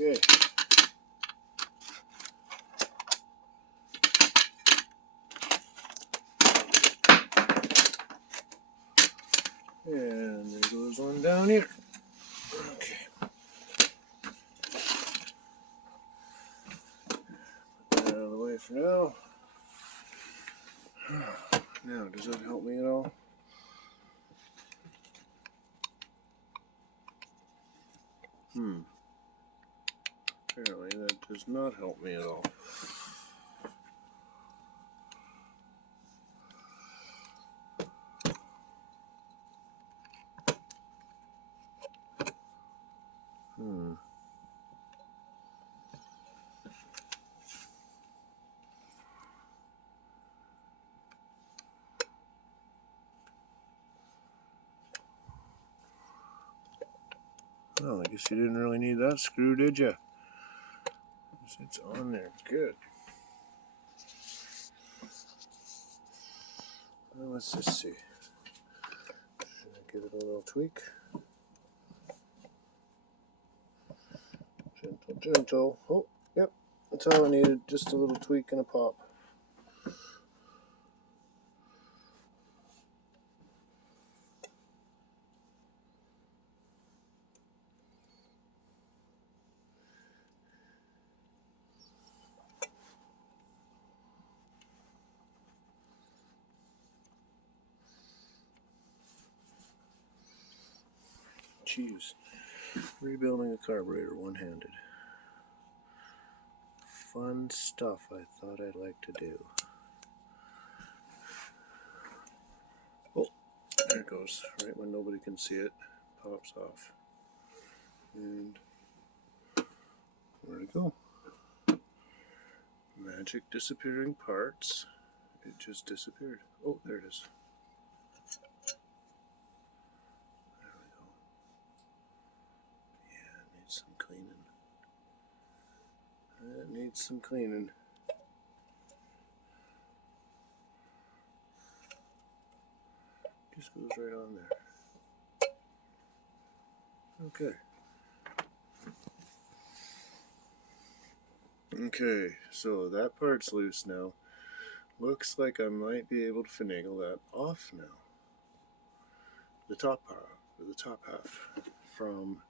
Okay. And there goes one down here. Okay. Put that out of the way for now. Now, does that help me at all? Apparently that does not help me at all. Well, I guess you didn't really need that screw, did you? It's on there. Good. Well, let's just see. Should I give it a little tweak? Gentle, gentle. Oh, yep. That's all I needed. Just a little tweak and a pop. Jeez. Rebuilding a carburetor one-handed. Fun stuff I thought I'd like to do. Oh, there it goes. Right when nobody can see it, pops off. And where'd it go? Magic disappearing parts. It just disappeared. Oh, there it is. There we go. Yeah, it needs some cleaning. It needs some cleaning. Just goes right on there. Okay. Okay, so that part's loose now. Looks like I might be able to finagle that off now. The top half from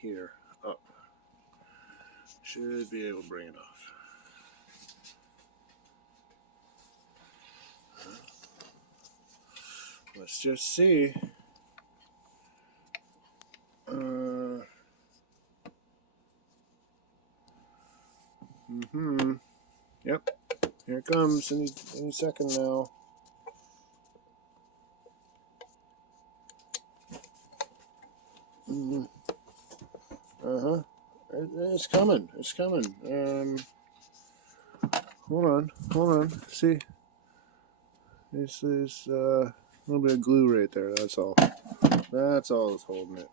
here up. Should be able to bring it off. Let's just see. Yep. Here it comes any second now. It's coming. It's coming. Hold on. See, this is a little bit of glue right there. That's all. That's all that's holding it.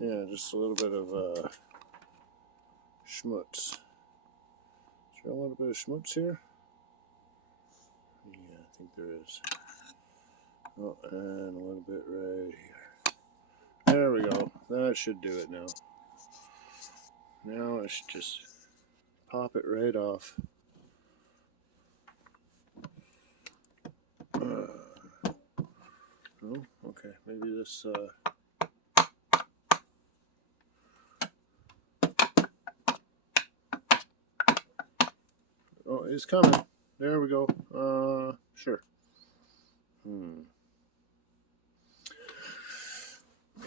Yeah, just a little bit of schmutz. Is there a little bit of schmutz here? Yeah, I think there is. Oh, and a little bit right here. There we go. That should do it now. Now I should just pop it right off. Oh, okay. Maybe this. Oh, it's coming. There we go. Sure.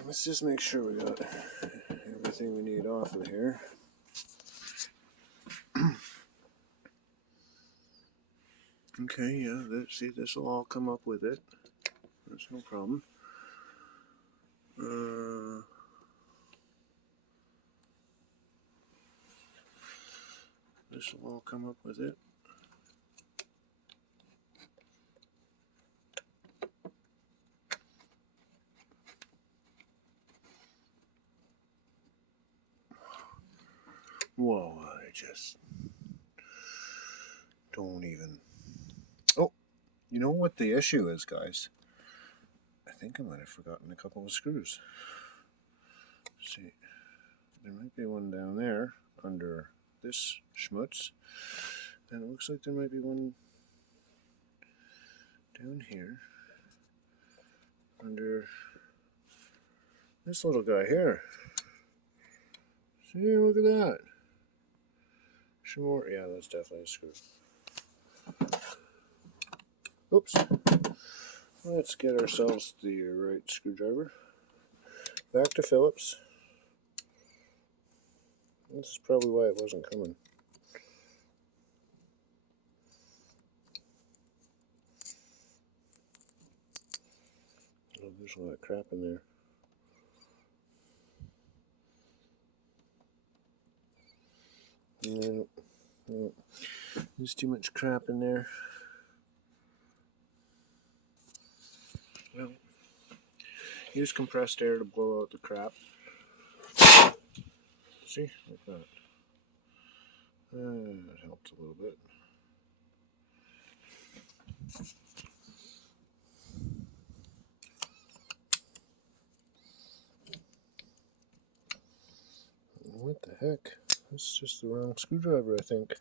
Let's just make sure we got everything we need off of here. Okay, yeah, see, this will all come up with it. That's no problem. This will all come up with it. Whoa, I just don't even. Oh, you know what the issue is, guys? I think I might have forgotten a couple of screws. Let's see. There might be one down there under this schmutz, and it looks like there might be one down here under this little guy here. See, look at that. Some more. Yeah, that's definitely a screw. Oops. Let's get ourselves the right screwdriver. Back to Phillips. This is probably why it wasn't coming. Oh, there's a lot of crap in there. No, there's too much crap in there. Well, use compressed air to blow out the crap. See, like that. That helped a little bit. What the heck? That's just the wrong screwdriver, I think.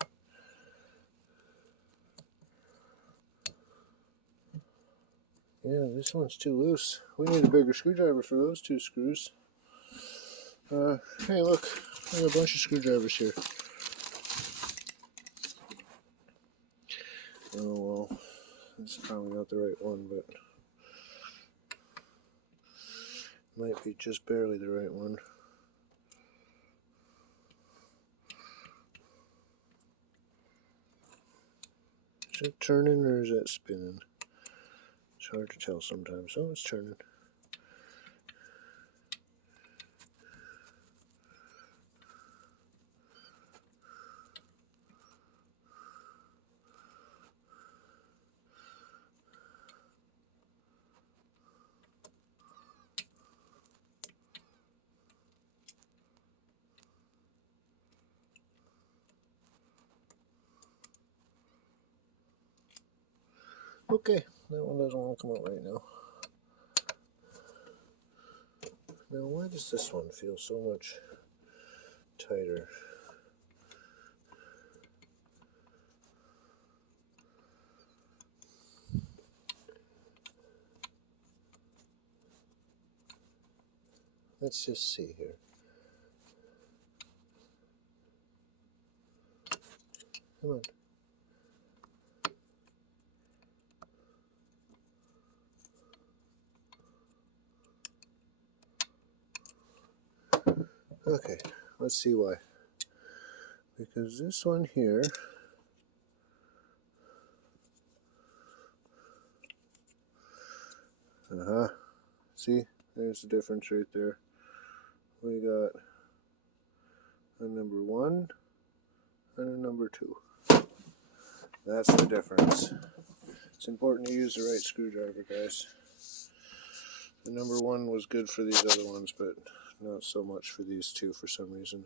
Yeah, this one's too loose. We need a bigger screwdriver for those two screws. Hey, look, I got a bunch of screwdrivers here. Oh well, this is probably not the right one, but might be just barely the right one. Is it turning or is it spinning? It's hard to tell sometimes. Oh, it's turning. Okay, that one doesn't want to come out right now. Now, why does this one feel so much tighter? Let's just see here. Come on. Okay, let's see why. Because this one here see, there's the difference right there. We got a number 1 and a number 2. That's the difference. It's important to use the right screwdriver, guys. The number 1 was good for these other ones, but not so much for these two for some reason.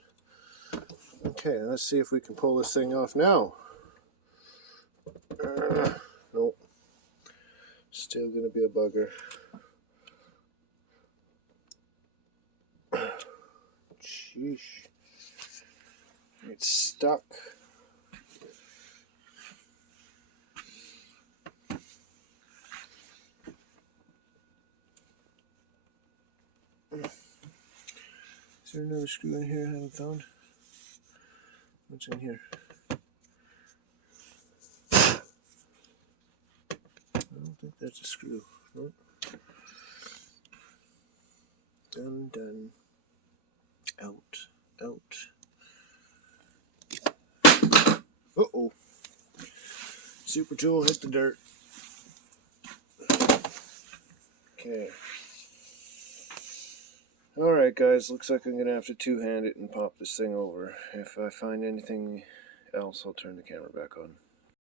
Okay, let's see if we can pull this thing off now. Nope. Still gonna be a bugger. Sheesh. It's stuck. Is there another screw in here I haven't found? What's in here? I don't think that's a screw. Nope. Done. Out. Uh-oh. Super tool hit the dirt. Okay. Alright guys, looks like I'm going to have to two-hand it and pop this thing over. If I find anything else, I'll turn the camera back on.